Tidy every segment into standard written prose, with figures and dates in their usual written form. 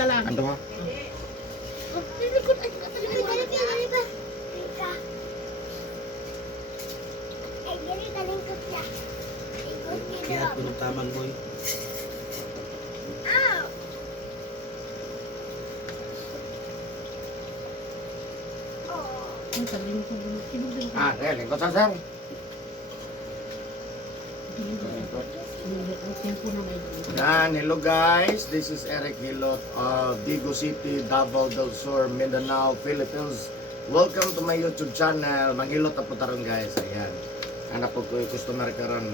Isa lang. Ando ha? Oh, nilikod. Ay, Kaya po ng tamang boy. ang saling ko. Kinugin ko. Lingkod sa sir. Yan po na may dito. Yan, hello guys. This is Eric Hilot of Digo City, Davao del Sur, Mindanao, Philippines. Welcome to my YouTube channel. Manghilot na po taron guys. Ayan. Hanap po ko yung customer karon.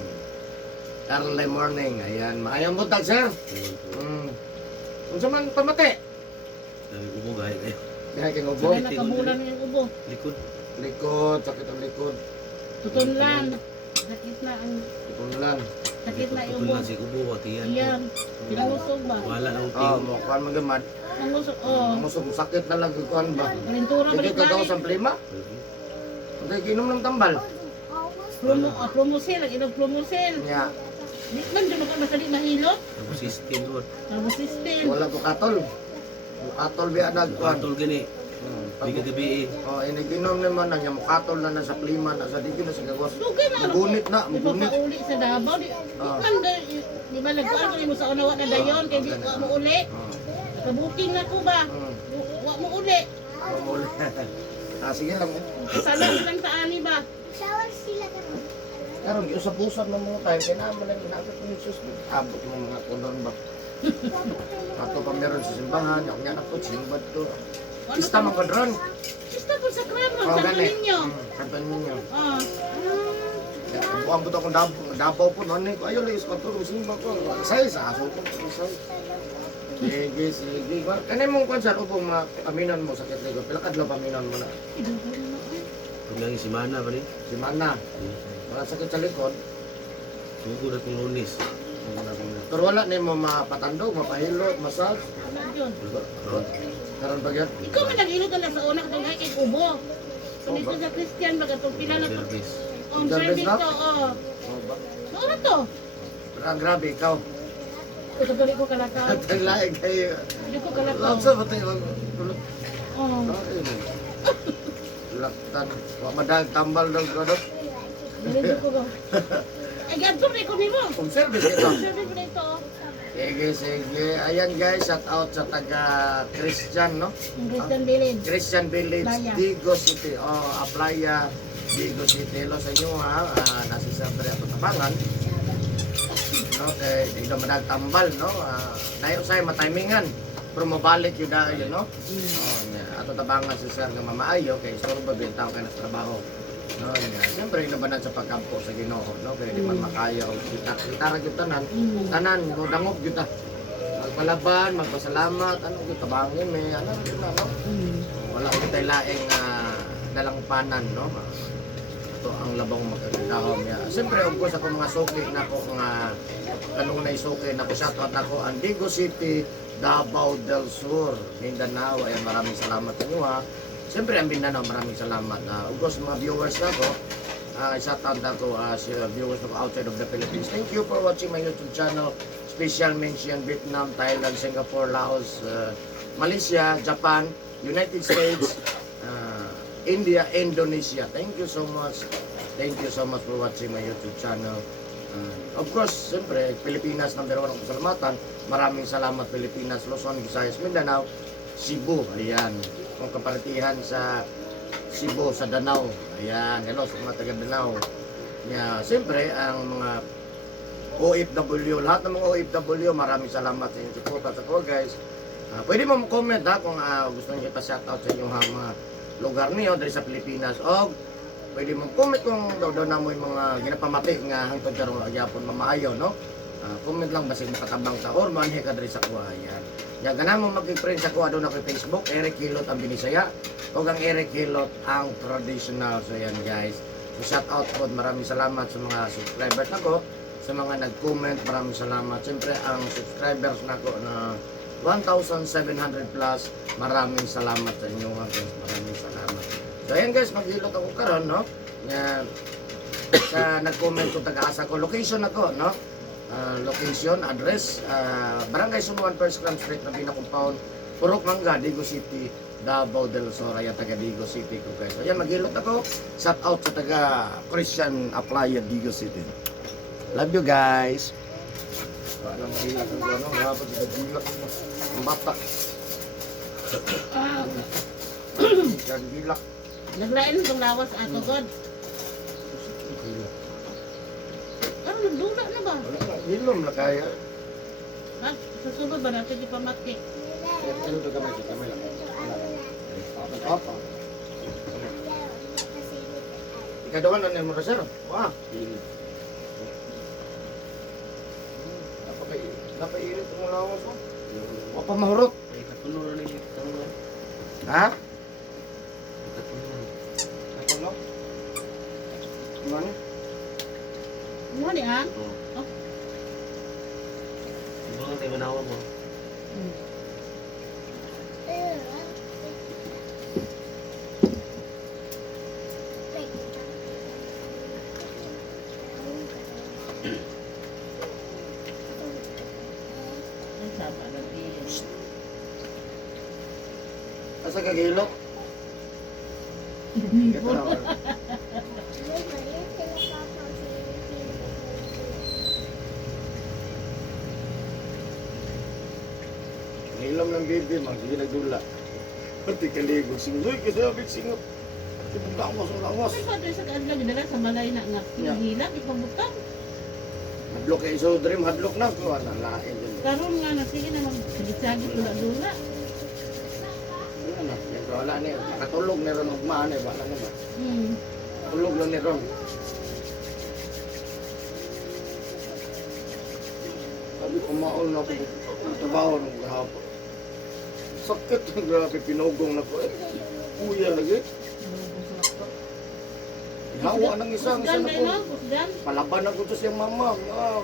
Early morning. Ayan. Maayong buntag sir. Kung sa man pamati. Dami ko po gaya kayo. Kaya kang ubo. Sabay nakabulan yung ubo. Likod. Likod. Sakit ang likod. Tutunlan. Sakit na ang Tutunlan. sakit na yung Tutol ubo. na si Kubo. Tiyan po. Iyan. Pinangusog ba? Wala lang Oh, ting. mukhang magamad. Nangusog. Oh. Musog sakit na lang kuan ba. Kalintura Hindi ka daw balik-balik. sa plima. Hindi ginom ng tambal. Promosil. Ang ilang promosil. Nya, Di man dyan ako masali mahilot. Tapos system ko. Ang system. wala po katol. Katol biya nagkuan. Patol gani. Hindi ka gabi eh. Oh, iniginom naman na niya mukatol na nasa plima na sa digi na sa gawas. Dugay na. Mugunit na, Di mugunit. pa uli sa Davao. Di Ah. man di ba nagkuhan ko mo sa unawa na dayon. Kaya di wa mo uli. Kabuking na ko ba? Wa mo uli. Mamuli. Sige lang. Salang lang sa ani ba? Karon giusap-usap ng mga tayo kaya naman lang ginagawa ko yung sus. Abot mo mga kondon ba. Ato pa meron sa simbahan, yung nga na po, simbad to. Ista man kadron. Ista po sa Kremon, Oh, sa gani. ninyo. Kanto ninyo. Ah. Ang buto akong Davao po, noon ko, ayaw lang iskot ko, simba ko. Say, sa aso ko, say. Sige, sige. Kanay mong konsar, upong aminan mo sa kitligo. Pilakadlaw paminan mo na. Kung lang si Mana ba rin? Si Mana, wala sakit sa likod. Sugod akong lunis. Pero wala na mo mapatandog, mapahilo, massage. Ano yun? Karon ba yan? Ikaw man nag-ilog ka na sa una kung ay kubo. Kung dito sa Christian, baga itong pila na ito. Service. On Service service na? to, oh. Oh, ba? Ano to? Grabe, ikaw. Ito tuloy ko kalakaw. Ang laig kayo. Tuloy ko kalakaw. Laksa ba tayo? Oh. Laktan. Wak madal tambal daw ko daw. Nilindog ko ba? Ay, ganito rin ko nimo. Kung service ito. Service na ito, oh. Sige, sige. Ayan guys, shout out sa taga Christian, no? Yung Christian Bilin. Christian Village, Playa. Digo City. Playa, Digo City. Hello sa inyo ha. Nasi sa Brea Tabangan. No, kay di na managtambal, no? Dayo say matimingan. Pero mabalik yun na yun, no? Ato tabangan si sir nga mamaayo kay sorba bitaw kay sa trabaho. No, siyempre inabanag sa pagkampo sa Ginoo, no? Kaya di man makaya o kita ra gyud tanan, no dangog gyud ta. Magpalaban, magpasalamat, ano gyud tabangin may ano gyud na, no? Wala ko tay laing dalampanan, no? Ito ang labang magkakahom niya. Siyempre, of course, ako mga suki na ko, mga kanunay suki na ko, shoutout na ko, Andigo City, Davao del Sur, Mindanao. Ayan, maraming salamat sa inyo ha. Siyempre, ang Mindanao, maraming salamat. Of course, mga viewers na ko, shoutout na ko sa viewers na ko outside of the Philippines. Thank you for watching my YouTube channel. Special mention Vietnam, Thailand, Singapore, Laos, Malaysia, Japan, United States, India, Indonesia. Thank you so much. Thank you so much for watching my YouTube channel. Of course, siyempre, Pilipinas, number 1 ang pasalamatan. Maraming salamat Pilipinas, Luzon, Visayas, Mindanao, Cebu. Ayan. Kung kaparitihan sa Cebu, sa Danau. Ayan. Hello sa mga taga Danau. Siyempre, ang mga OFW, lahat ng mga OFW, maraming salamat sa inyong support sa ko guys. Pwede mo comment ha kung gusto niyo ipa-shoutout sa inyong mga lugar niyo dari sa Pilipinas o pwede mong comment kung daw na mo yung mga ginapamati nga hangtod karong agyapon mamaayo, no? Comment lang basig makatabang ta or manhi ka dari sa kuha. Yan. Ya gana mo mag-friend sa kuha doon ako Facebook, Eric Hilot ang Binisaya o ang Eric Hilot ang traditional. So yan guys. So shout out po, maraming salamat sa mga subscribers nako, sa mga nag-comment, maraming salamat. Siyempre ang subscribers nako na 1,700 plus. Maraming salamat sa inyo guys. Maraming salamat. So ayan guys, maghilot ako karon, no? Sa nag-comment ko taga-asa ko. Location ako, no? Location, address, Barangay Sunuan, First Cram Street, Nabina Compound, Purok Mangga, Digo City, Davao del Sur, ayan taga Digo City ko guys. So ayan, maghilot ako. Shout out sa taga Christian Aplaya, Digo City. Love you guys. Anong hilak ang ano, hapon sa Digo. Ang bata. Ang hilak. Naglain itong lawas ato, God. Ano, nagdula na ba? Wala na, hilom na kaya. Ha? Susunod ba natin di pamati? Ano to kamay sa kamay lang. Apa? Ikaduhan na nimo sir. Wah. Napailit mo lawas mo. Wa pa mahurot. Ay, katulo na ni katulo. Ha? Katulo. Katulo? Ano? Ano ni Ang? Oh. Iba nga tayo manawa mo. Ang sama na din. Asa ka gilok? Ngilam ng baby, maghinagdula. Pati kaligog, singoy kasi abig singap. Lawas ang lawas. Ano ba ito sa kanila ginala sa balay na nga? Yeah. Hilak, ipabutang. Hadlok kay iso dream, hadlok na. Kuha na, lain dyan. Karon nga na sige na magsagit dula-dula. Ano na, yan wala na yun. Nakatulog na ron, magmaan eh, wala na ba? Tulog lang ni ron. Sabi ko, maol na ako. Trabaho ng gahapon. Sakit ng grabe, pinugong na ko eh. Kuya lagi. Hawa ng isang isa Kusgan na kayo, po. no? Kusgan. Palaban na ko to siyang mama. Ah,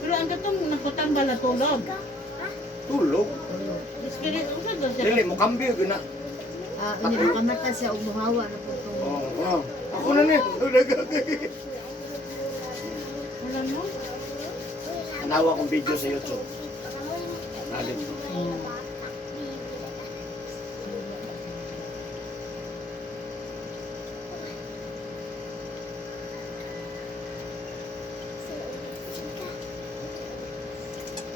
Pero ang katong nakutang bala tulog. tulog. Spirit, ang ganda siya. Dili mo kambyo gina. Hindi mo kamata siya o muhawa na po ito. Oh. Ako na ni. Wala mo? Hanawa kong video sa YouTube. Nalit.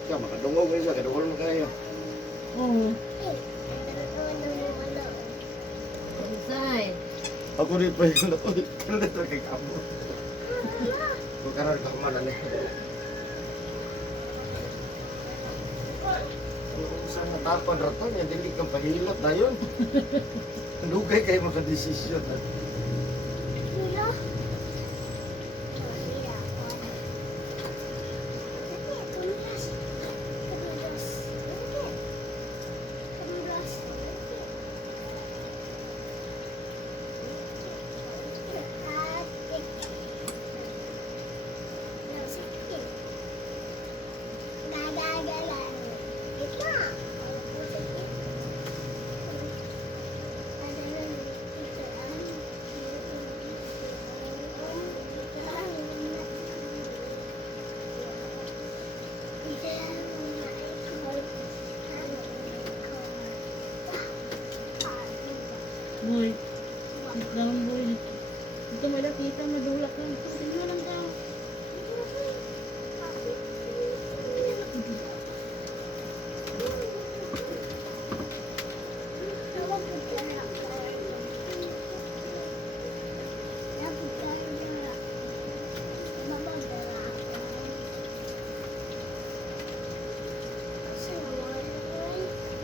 Kaya makadungog isa, kadungol mo kayo. Oo. Say, Ako rin pa yun ako. Ano dito kay kamo? Kung karoon ka kumanan eh. Saan natapan rato niya, dili kang pahilot na yun. Lugay kayo makadesisyon. Boy. Sit down, boy. Ito may nakita, madulak lang. Tingnan lang ka.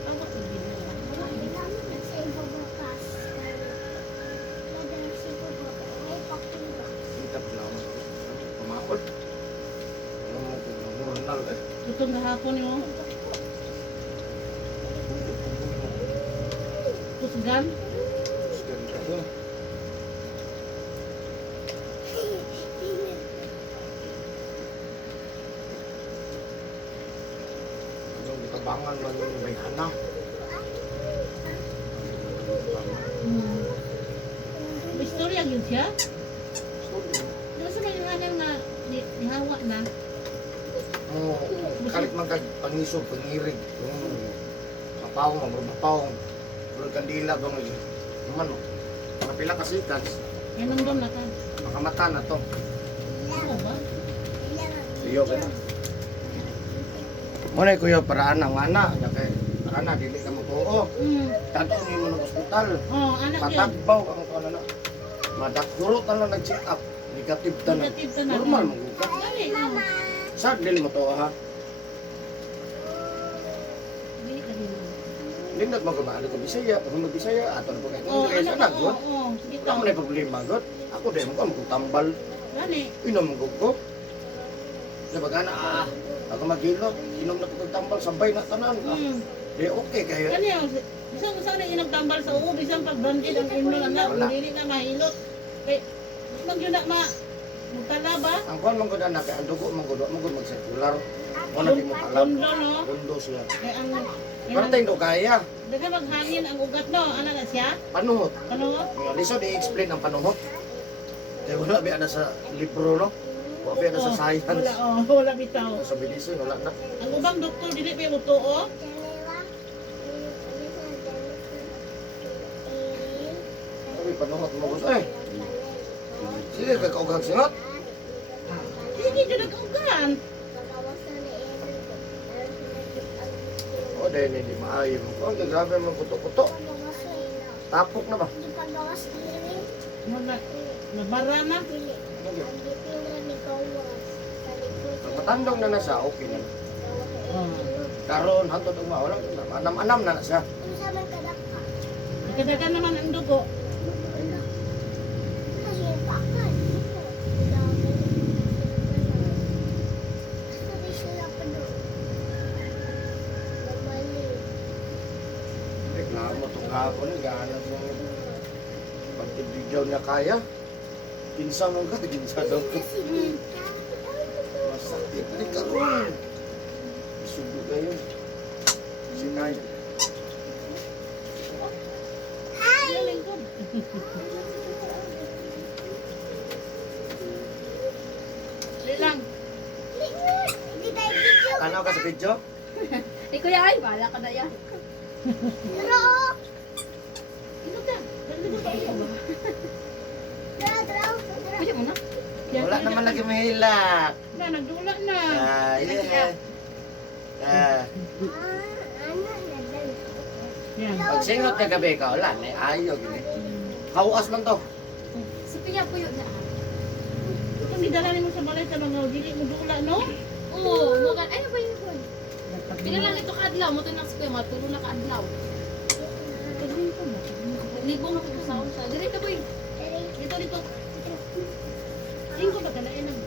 Tawag ko din naman. Wala, hindi ka. Kita pa lang. Pumakot. Ano mo kung namurnal eh. Tutong gahapon yun. Kusgan. Ganda ko. Yung bitabangan man yung may hana. May istorya yun siya. Sorry. Di ba sa may nga na nihawa na? mo kalit man kag pangisog, pangirig. Mapawong, mapawong. Murag kandila ba mo yun? Naman o. Kapila kasi that's Yan ang dom na ka. makamata na to. Oo ba? Iyo ka na. Muna kuya para anang ana. Kaya para na, dili ka mo po. Tato niyo mo ng ospital. Oh, anak yan. Patagbaw ka mo ko na. Madakuro ka lang nag-check up. Negative ta na. Negative ta na. Normal mo ka. Dali na. Sad dili mo to ha. Dili ka din. Lindot mo gumalo ko Bisaya, pag mag-Bisaya ato na po kay. Oh, Kaya sa anak ko. nagot. Oo, sige Ikaw mo na problema god. Ako dai mo ka magtambal. Gani. Inom mo ko. Sa bagana ako magilo, inom na ko tambal sabay na tanan. Di okay kayo. Gani. Bisang saan na inagtambal sa ubo, bisang pag-branded ang imno anak, Wala. dili na mahilot. Kay mag yun na mutala ba? Ang kuan man gud anak kay ang dugo man gud mag-circular. Wala di mo alam. Undo no. Undo siya. Kay ang Pero tayo do kaya. daga maghangin ang ugat no, ana na siya? Panuhot. Ano? Lisod i-explain ang panuhot. Kaya wala biya na sa libro no. Wala biya na sa science. Wala bitaw. Sa medicine wala na. Ang ubang doktor dili pa mo tuo. Sabi panuhot mo gusto eh. Sige kay kaugang singot. Sige jud nag-ugan. O dahil hindi maayo mo. O grabe mo kuto-kuto. Tapok na ba? Nabara na. Pag matandong na na siya, okay na. Oh. Karon hantod ugma wala na. Anam-anam na siya. Kadagan naman ang dugo. Reklamo tong hapon eh, gaano mo pagtibigyaw niya kaya. Kinsa mo ka, kinsa daw ko. Masakit ni karon. Isugo kayo. Sinay. Galing ko. Dili lang. Ano ka sa video? Kuya ay, bahala ka na yan. Ino ka. Dali ko tayo ba? Kuya mo na. Wala naman lagi mahilak. Na nagdula na. Yeah. Yan. Pag singot ka gabi ka, wala na ayaw gini. Hawas man to. Si Kuya puyo na. Kung nidala mo sa balay sa mga dili mo dula no? Oo, mukan. Ay, ba yun? Pila lang ito kaadlaw, mo to nang si Kuya, matulong na kaadlaw. Kagawin ko mo. Libong ako sa unsa. Dili ka boy. Dito dito. Tingin ko ba kanain ang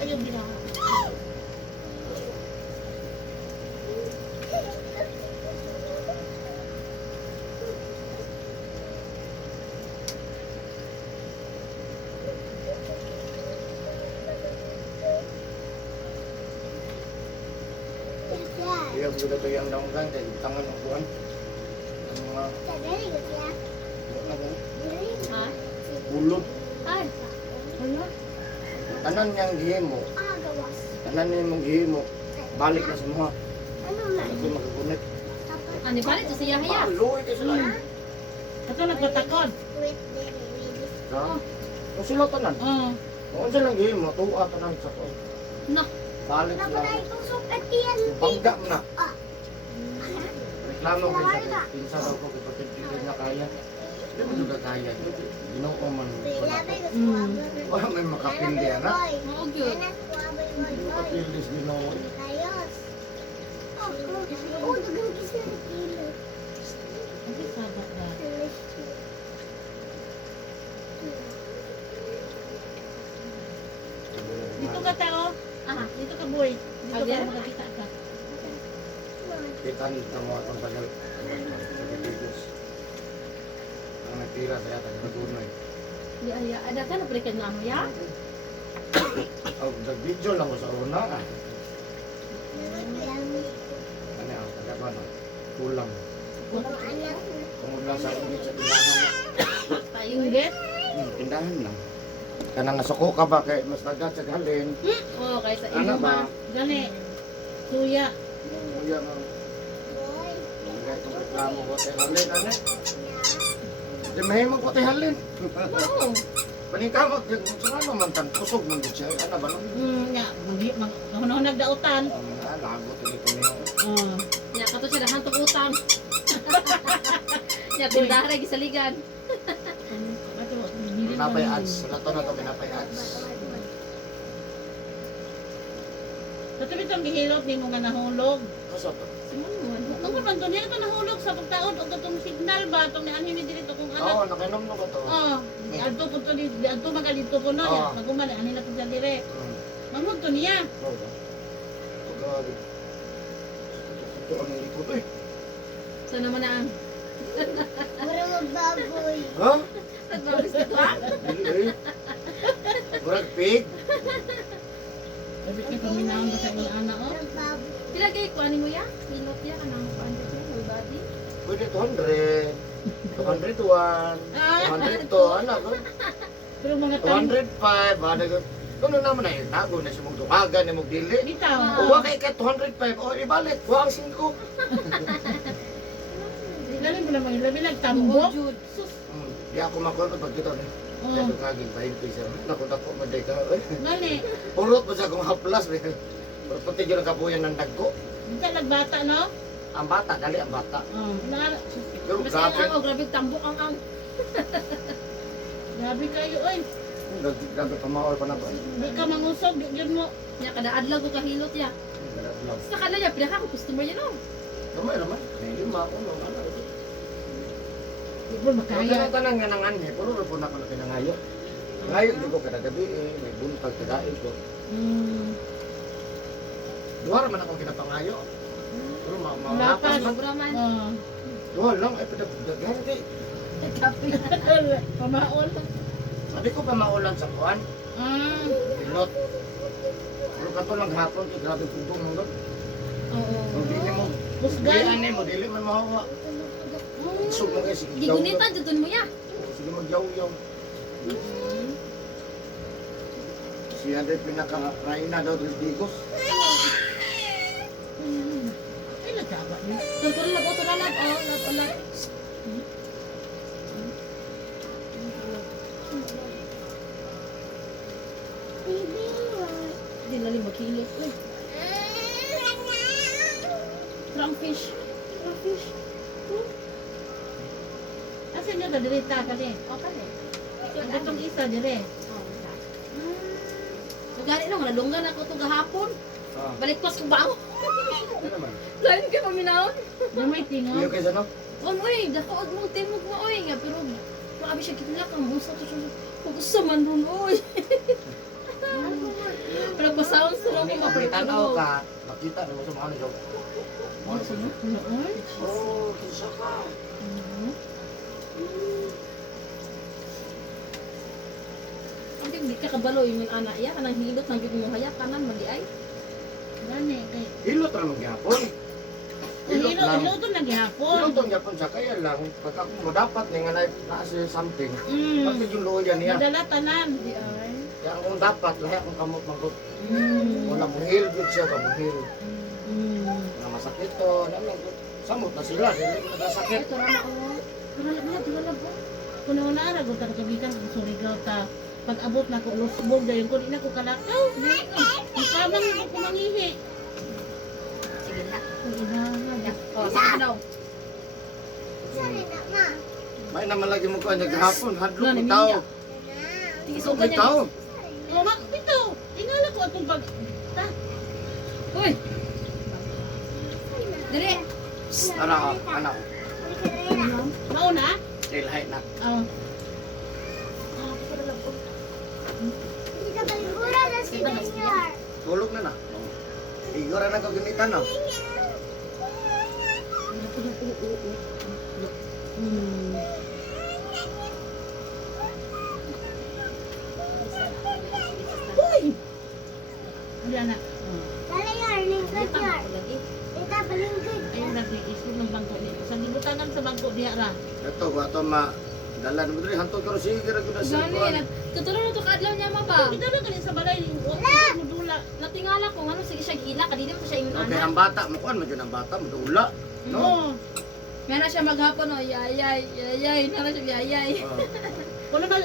ayaw bila. Iyag sudah to yung daunggan kay tangan ng buwan. Ang mga Ha? ulod. Ay. Wala. Tanan niyang gihimo. Tanan niyang gihimo. Balik na sa mga. Ako magagunit. Ani balik to siya haya. Luoy kayo sila. Ato nagpatakod. Ha? Kung sila tanan. Oh. Kung sila gihimo, tuwa tanan sa to. Na. Balik sila. Bangga mo na. Reklamo ko sa pinsa daw ko kay patid na kaya. Di mo juga kaya. Ginoo ko man. Wala may makapindi anak. Oo gyud. Makapildis ginoo. Ang sabat ba? Dito ka tao. Aha. Dito ka boy. Dito Okay. ka makakita ka. Kita nito mo atong tagal. Ang nagtira sa yata sa Dunoy. Di aya ada ka na balikan na mo ya. Oh, nag-video lang ko sa una. Ano ang taga na? Kulang. Kung lang sa inyo sa tindahan. Inggit. Tindahan lang. Kanang nasuko ka ba kay mas dagat sa galin. Oh, kaysa Ano imo ba? ba? Gani. Tuya. Uya mo. Kaya itong reklamo ko tayo halin, ano? Di mahimong ko tayo halin. Oo. Paningkamot, saan ano man tan kusog mo dito siya. Ano ba no? Nya, mahunahon nagdautan. Lagot ini ko niyo. Oh. Nya kato siya dahan tong utang. Nya tindara gisaligan. Ato, bili mo Pinapay ng- ads. Lato na to pinapay ads. Ato bitong gihilot ni mo nga nahulog. Kusog to. Tungkol man to niya ito nahulog sa pagtaod o itong signal ba itong nianhin ni dito kung Oo, anak. nakainom na ko to. Oh, di adto po to di adto man dito ko no. Oo. Naguman ani na to sa dire. Mamud to niya. Oo ba? Oh, grabe. Ito ang likod eh. Sana man ang Ha? nagbawas dito ah. Dili eh. Murag pig. Sabi ko paminaon ba sa mga anak oh. Pilagay ko ani mo ya? Pilot ya kanang ko ande ko whole body. Pwede 200. 200 one. 200 to. Ano ko? Pero mga tan 205. Ano ko? Kuno naman na yun. Tago na siya magdumagan na magdili. bitaw. O wa kay ka 205. O ibalik. Wa ang 5. Dali mo na mga labi Tumbok. nagtambok. Jud. Sus. Di ako makuha pag kita na. Oh. Ito kaging 20 siya. Naku maday ka. Gani. Purot pa siya kung haplas. Pero pati yun ang kabuyan ng dagko. Bita nagbata no. Ang bata, dali ang bata. Oh. Pero Mas grabe. ang grabe tambok ang. Grabe kayo oy. Grabe pamawal pa na ba? Di ka mangusog, di yun mo. Nya kada adlaw ko kahilot ya. Sa kana ya pinaka ko customer ya no. Gamay naman. Hindi makuno. Ano ito? Di mo Kaya makaya. tanang nga nang anhe, puro na po na ko na pinangayo. Ngayon, di ko kada gabi eh, may buntag kadain ko. Duha man ako kinapangayo. Pero Lapas. malapas man. Sobra man. Oh. Duha lang, ay pinagdagan di. Kape. Pamaol. Sabi ko pa maulan sa kuan, pilot. Pero kato lang hapon, eh, grabe pugong mo doon. Oo. Kung dili mo, Pusgan. dili mo, dili man mahawa. Isog mo kayo, sige jaw. Gigunitan jud mo ya. Sige magyaw-yaw. Si Andre pinaka-raina daw dos digos. Ay, nagkaba niya. Tulad oh, tulad oh, tulad. Di na rin makilip. Uy, Trumpfish. Trumpfish. Asan niyo dadalita ka din? Okay. Ang itong isa dire. So gani lang, nalunggan ako ito gahapon. Ah, Balik pas ko ba ako? ano naman? Lain kayo paminahon. Na may Iyo tingon. kayo sa no? Uy, dako og mong timog mo oy nga pero grabe siya kitlak ang busa to siya. Pagkusa man ron oy. Pero pasaon sa Kung mga hindi mapalitanaw ka, makita na mo sa mga ano daw. Ano sa noon? Oh, kinsa ka? Ang di ka kabalo yung anak ya kanang hilot nang gid mo haya kanan mali ay. Gani kay. Hilot ra magyapon. Hilot Ilo lang. ilo to nagyapon. Hilot ang yapon siya, kaya lang, pagka mo dapat nga na nasa something, Mm. bakit yung luya niya? Madala tanan. Di ay. Kaya kung dapat, lahat ang kamot magod. Mm. Wala mong heal, good siya, wala mong heal. Mm. Wala masakit to, naman, samot na sila, hindi na nasakit. Ito ra na oh. Tulala ba? Kuno na ara gud ta kabigan sa surigaw ta. Pag abot na ko lusbog dayon ko di na ko kalakaw. Ikamang ko kumangihi. Sige na. Kung ina Ya. Oh, sa daw. May naman lagi mo ko naghapon, hadlok Wala, mo namiya. tao. Isugan May niya. tao. Oh, mak bito. Ingala ko atong pag Uy. Dali. Anak, anak, mao na. ilahay na. Oh. Tulog na na. Igora na ko ginitan no. Hmm. Uy. Wala na. Oh. Ayun lagi isog ng bangko ni. Sa gibutanan sa bangko diha ra. Ito, wato Dalan mo diri hantod karo sige ra gud sa Gani, kuan. katulong na to kaadlaw niya ma ba? Kita na kanina sa balay, mo dula. Natingala ko ano sige siya gila kadili mo siya ingon Okay, ana. ang bata mo kuan, medyo ang bata madula. No. Oo. Meron siya maghapon oh, yayay, yayay, nara siya yayay. Oh. Wala ba?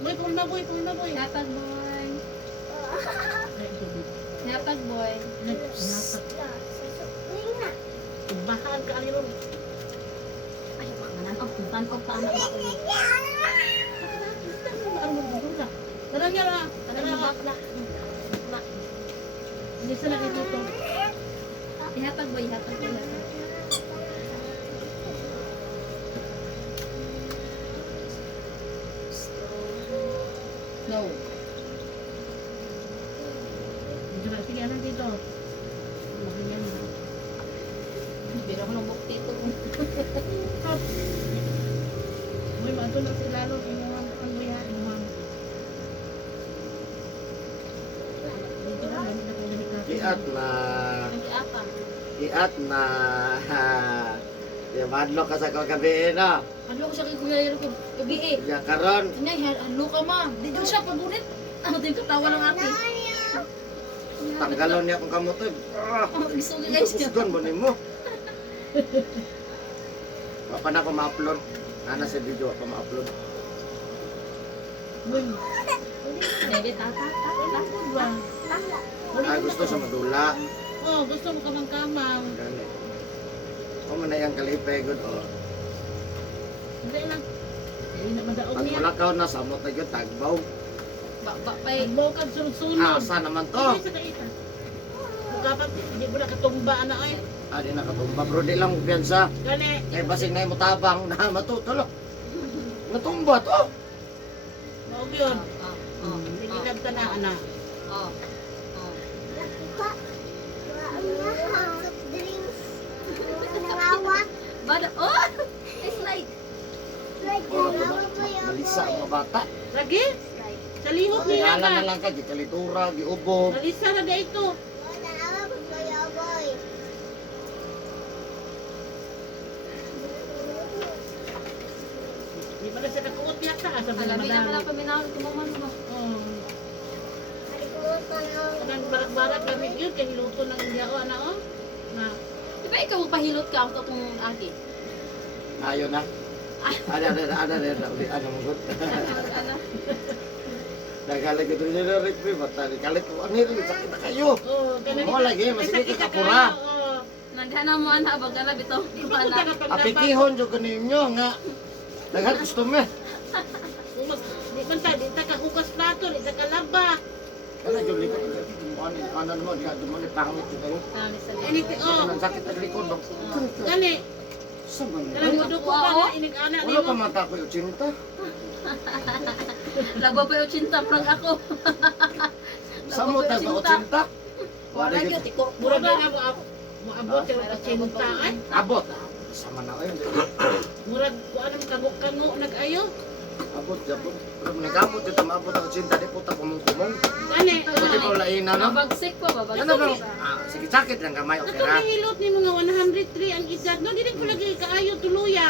Boy, pull na boy. Yatag boy. Yatag boy. Bahan ka aliro. Ay, panganan og tutan og paano ba ko. Tara nga na. Tara na bakla. Hindi sila ito to. Ihatag boy, ihatag boy. No. Sige, ano dito? Magigyan na. Pero ako nang bukti ito. Uy, mato na si Lalo. Inuhan. Ang buya. Inuhan. Dito na. Dami na pwede natin. Iat na. Nag-iapa. Iat na. Ya madlo ka sa kagabi na. Hadlo ko siya kay Kuya Yero ko gabi eh. Ya karon. Inay, hadlo ka ma. Di doon siya pagunit. Ano din katawa ng ate. Tanggalon niya akong kamot. Ah. Oh, gusto ko guys. Kusgon mo nimo. Wa pa na ko ma-upload. Ana sa video ako ma-upload. Uy. Bebe, tata. Takot ba? Ay gusto sa madula. Oh, gusto mo kamang-kamang. Gani. O man na yang kalipay gud oh. Hindi lang. Hindi na madaog Pag niya. mulakaw na samot na gyud tagbaw. Ba pay. Pagbaw ka sunod-sunod. Asa naman to? Hindi sa kaita. Kapat, hindi mo nakatumba na ay. Ah, di nakatumba bro, di lang piyansa. Gani. Eh basig na yung mutabang na matutulog. Natumba to. Maog yun. Oh. Nagilab ka na, anak. Oh. Bada. Oh! Slide. Malisa ang mga bata. Lagi? Sa lihok nila Tingala ka. na lang ka, di kalitura, di ubog. Malisa na ga ito. Di ba na siya nakuot yata? Sabi na Alabi na pala madami. paminaw ko mo man mo. Oh. Kanang barak-barak kami yun, kaya niluto ng India o ano o. Na, Di ba ikaw pahilot ka ang katong ate? Ayo na. Ano mo gut? Ano? Nagalag ito nila rin, bata, kalit ko. Ano yun, sakit na kayo. oh, ganun. Mo lagi, May mas sakit hindi ka ka kapura. kayo, oh. Naghana mo ana bagala bitaw. Di ba kung tagapaglaba? Apikihon jo kaninyo nga. Daghan gusto mo. Di man ta, di ta kahugas plato, di ta kalaba. Kana jo likod. Ano mo, di ka dumali pangit ko kayo. Anything, oh. Kanang sakit ang likod. no? Gani, Sa man. kanang muduko ka na, inig-ana Wala pa nimo. mata ko yung cinta. Labo pa yung cinta prang ako. Sa mo tayo ba o cinta? Wala gyud tikor Mura pura. ba nga moabot yung pasyenta ay. Abot. Sama na kayo. Murag ko anong kango nag-ayo. Abot, abot. Pero nagamot dito, maabot ang cinta. Di puta kumong-kumong. Gani, Buti pa wala ina, no? Bagsik pa ba? Ano bang? Bagsik. Sige, sakit lang kamay. ato Okay ra. kahilot ni mga 103 ang edad. No, dili ko lagi kaayo tuluya.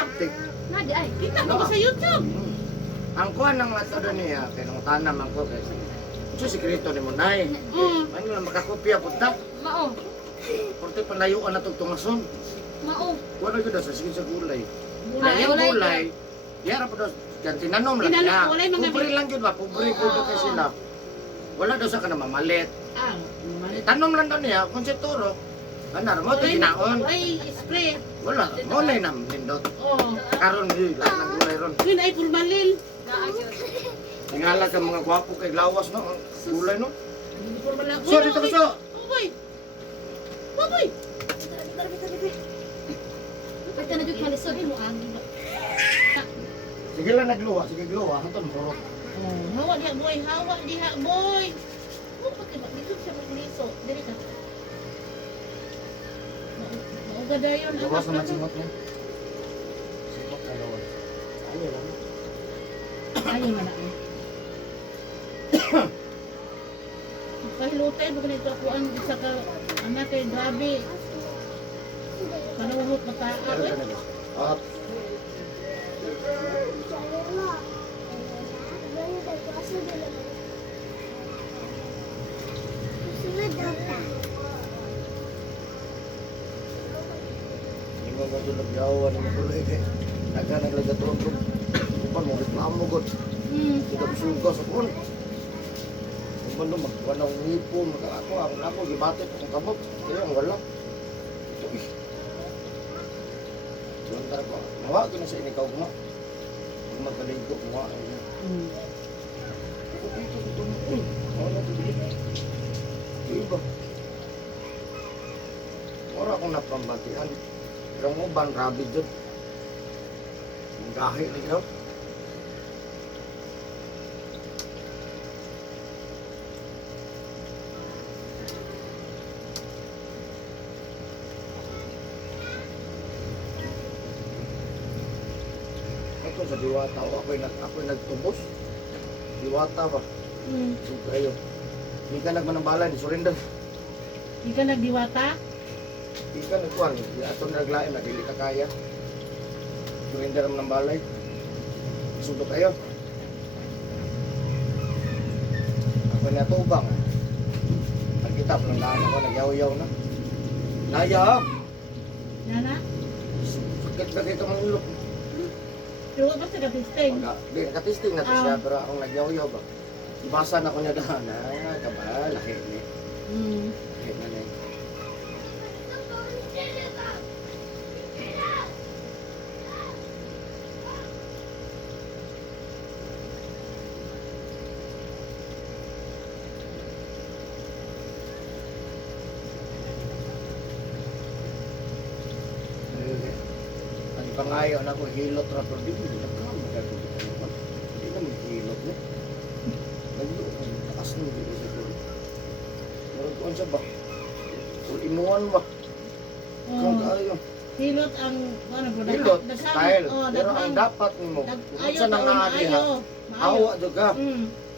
Nadi ay. Kita mo ba sa YouTube? Ang kuha ng lato doon niya, kaya nung tanam ang ko. Ito sikreto ni Munay. Ano lang makakopya punta. Mao. Porte palayuan na itong tungason. Mao. Wala yun na sa sige sa gulay. Gulay. Yung gulay, yara pa daw, yan tinanom lang Tinanom, niya. walay mga Pobre lang yun ba? Pobre ko doon kay sila. Wala daw sa ka na mamalit. Ah, Tanom lang daw niya, kung si Turo, anar mo, ito ginaon. ay spray. Wala, mo na yun ang lindot. Oh, Karon, yun, lahat ng gulay ron. yun ay pulmalin. Tingala ka mga gwapo kay lawas, no? Ang gulay, no? Hindi pulmalin. So, dito ka so. Uy. Uy. Pagka na jud kalisod mo agi. Sige lang nagluwa, sige gluwa, haton murot. Oh, hawa diha boy, hawa diha boy. Mo pati ba dito siya magliso. Diri ka. Mauga dayon ang Lawas naman singot niya. Singot na lawas. Ayaw lang. Ayo man na. Kahilutay mo ganito ako ang isa ka anak kay grabe. Kanuhot mata. Pero Uy. ganun. At Hindi mo matulog yawan ng matulog eh. Naga naglagatulog. Upan mo, reklamo ko. Kita bisuga sa kun. Upan mo, magwanang ngipon. Ako, ang ako, gibatit akong kabot. Kaya ang galak. Ito eh. Doon tara ko. Mawa ko na sa inikaw mo. Kung magkaligo, mawa. Ito dito, ito mo. Mawa na ito dito. Ito iba. Mura akong napambatian. Pero ang uban, rabi dyan. Ang gahi na ikaw. Ito sa Diwata, ako'y nagtubos. Diwata ba? So kayo. Hindi ka nagmanambalan, surrender. Di ka nagdiwata? Hindi ka nagkuhan, ato naglaim na dili ka kaya. Surrender mo ng balay. Sundok kayo. Ako na tubang. Pagkita, pelandaan ako, nagyaw-yaw na. Nayab! Nana? Sakit ka kita mga ilok. Pero wag ba sa kapisting? Di, nakatisting na to siya, pero akong nagyaw-yaw ba. Ibasa na ko niya dahan. Kabal, lahi ni. Lahi na ni. Ang pangayo na ko hilot ra pero di na ka magagawa ko. Di na may hilot niya. Naglo ko takas ni di ko siguro. Pero kuan siya ba? All in one ba? Kang kaayo. Hilot ang, ano bro? Hilot style. Pero ang dapat nimo Ayaw sa nang naa diha. Hawa jud ka.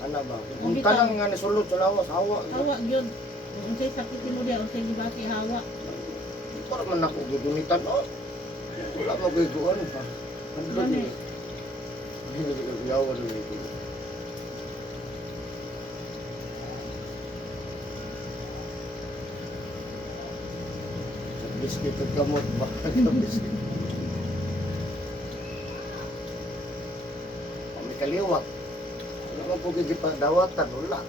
Ana ba? Kung bitaw. tanang nga nisulod sa lawas, hawa. Hawa yun. Unsay sakit mo diya, unsay gibati hawa. Para man ako gidumitan. Oh. Wala mo gayuan pa. Ano ba Gani. ni? Hindi ko yawan dito. Sa biscuit at gamot ba? Sa biscuit. May kaliwat. Wala mo po pa dawatan. Wala.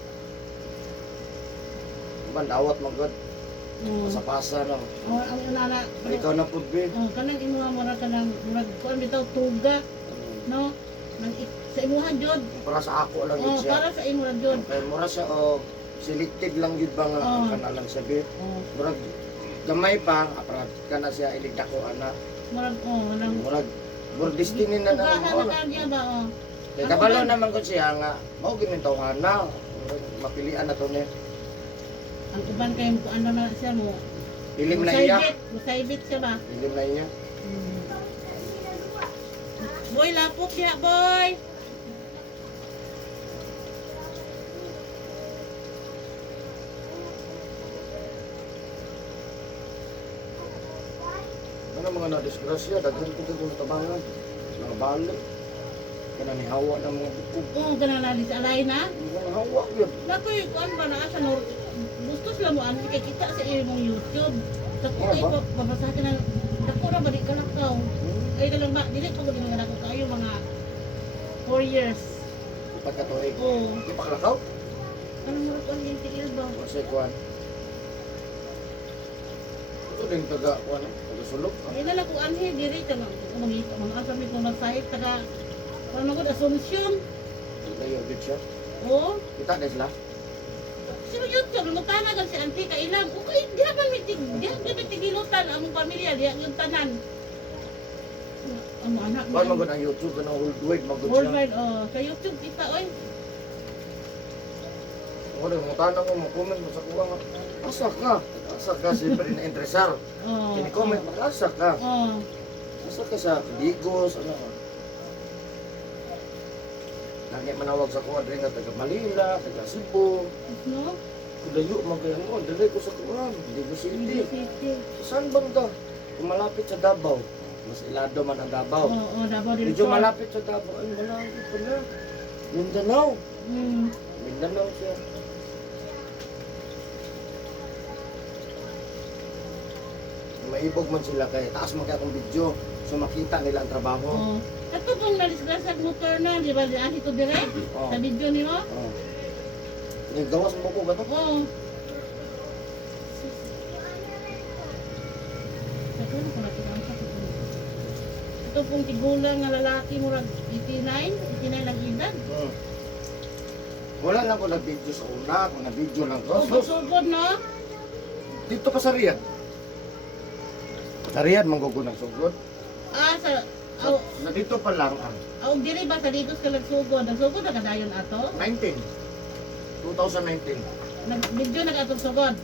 Diba dawat magod. Pasa-pasa lang. Ang nana. Ikaw na po, be. Kanang imuha mo ra kanang murag kuan bitaw tuga, no? Sa imuha jud. Para sa ako lang yun siya. Para sa imo ra jud. Kaya mura siya, selected lang yun ba nga kanalang sabi. Murag, gamay pa, para ka na siya iligda ko, anak. Murag nang Murag, murag destiny na na. tugahan na kanya ba Kaya kabalo naman ko siya nga, mau gimintawahan na. Murag, mapilian na to niya. ang uban kay mo ano na siya mo. Ilim na iya. Musaybit siya ba? Ilim na iya. Boy, lapok diha, boy. Ano mga na-disgrasya, daghan ko kung tabangan. Mga balik. Kana ni hawa ng mga bukog. Kanang nalis alay na. Mga hawa yun. Nakoy kuan ba na asa no gusto sila mo ano kay kita sa imong YouTube. Dako Ano ay ba? babasa ka ng dako ra balik ka lakaw. Ay dalang ba dili pa gud nga dako kayo mga 4 years. Pagkatuig. Oh, Di pa kalakaw? ano mo ko yung tiil ba? Kasi kuan. Ito din taga sulok. Ay dala ko anhe diri ta mga asa mi ko magsahit taga ano ko Asunsyon. Layo din siya. Oh, Kita din sila. sino yun ka lumutanagan si auntie ka ilang. Okay, di ba mitigilutan ang pamilya diya yung tanan. Ang anak Kuan magod ang YouTube kanang worldwide magod siya. worldwide sa YouTube kita oy. Wala mo tanong mo comment mo sa kuha nga. Asa ka? Asa ka siyempre na interesar. Oh. Kini comment asa ka? Oh. Asa ka sa Digos ano? Lagi manawag sa kuha rin nga taga Manila, taga Cebu. No? Kudayo magayon mo, dali ko sa kuha. Digos City. City. Saan banda? Kung malapit sa Davao. Mas ilado man ang Davao. Oh, Davao del Medyo Sur. malapit sa Davao. Ay, malapit pa na. Mindanao. Mindanao siya. Maibog man sila kay taas man kay akong video. So makita nila ang trabaho. Oh. Ito pong nalisgrasag motor na, di ba? Diyan ito direct Oh. sa video ni mo. Oh. Yung gawas mo ko ba to? Oo. Nagkano ko natin ang sakit mo. Ito pong tigulang nga lalaki mo rag 89 ang edad. Wala lang ko nag-video sa una, kung nag-video lang ko. Oh, sugod no? Dito pa sa Riyadh. Sa Riyadh, manggugunang sugod. Ah, sa So, na dito pa lang ang diri ba sa Ligos ka nagsugod? Nagsugod na kadayon ato? 2019. Nag-video nag-atong sugod.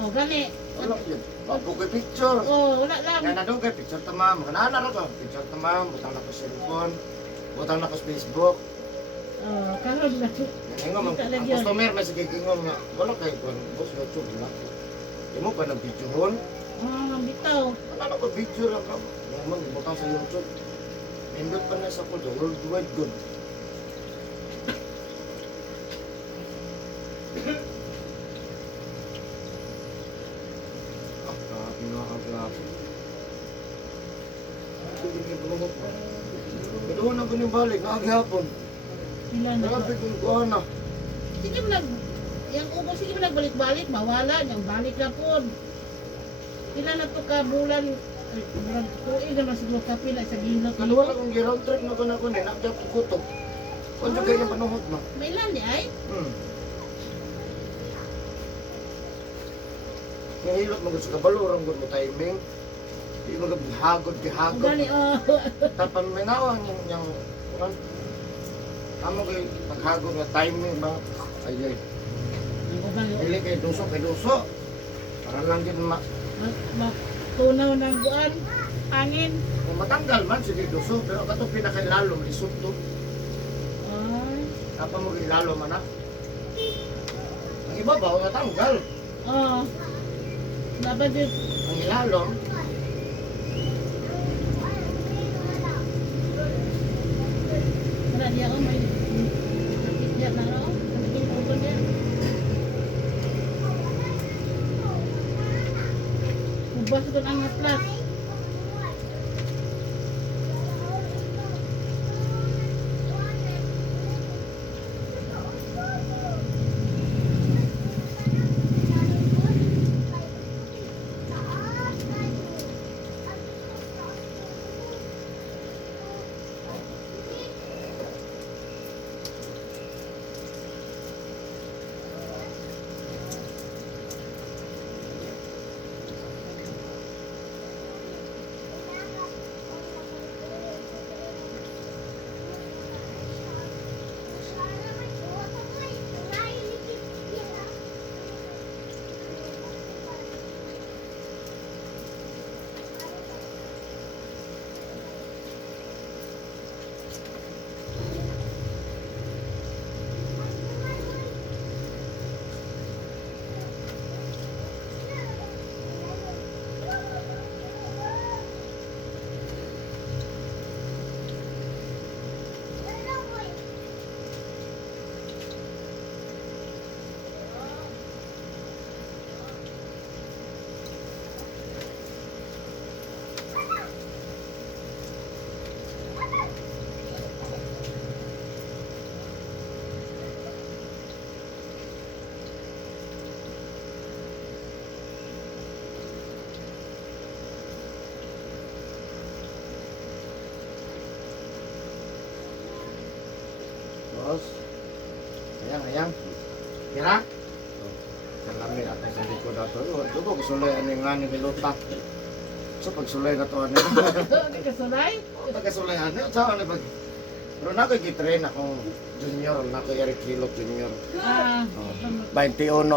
Oh, gani. Wala yun. Wag ko kay picture. Oh, wala lang. Kaya na doon kay picture ta ma'am. Kanana ra ko. Picture ta ma'am. Butang na ko cellphone. Butang na ko sa Facebook. Oh, karon na. Ingom ang Kita lang yun. customer may sige ingom nga. Wala kay kun boss YouTube na. Imo pa nag videohon. Ah, bitaw. Ano ko video ra ka. Mo butang sa YouTube. Nindot pa na sa ko worldwide good. Grabe. Doon na ko ni balik, nakagihapon. Sila na. Grabe kung kuha na. Sige mo nag yang ubos sige mo nagbalik-balik, mawala yang balik na pod. Sila na to ka bulan bulan tuig naman siguro kapila sa gilot. Kaluwa na kong round trip na ko na ko na, nakagihap ko kutok. Kung yung ganyan panuhod mo. May ilan di ay? Nahilot mo sa kabalurang mo timing. Di mo gihagod. Gani oh. Tapang minawa yung amo kay paghagod nga timing ba? Ayay. Ang ubang Dili kay duso. Para lang din tunaw ng buwan, hangin. kung matanggal man sige duso, pero kato pinakailalom lisod to. Ay. Apa mo ilalo man na? Ang iba ba natanggal? Oh. Dapat din. Ang ilalom Wala niya oh may sakit niya na oh. Sakit ulo niya. Ubas ko ang atlas. Boss. Ayang. Kira? Salamin ato sa likod ato. Dugo ko sulay ano nga ni Milota. So pag sulay na to ano. Hindi ka sunay? Pag sulay ano, sa ano pag pero nakikitrain akong junior, Eric Hilot Junior. Ah. 21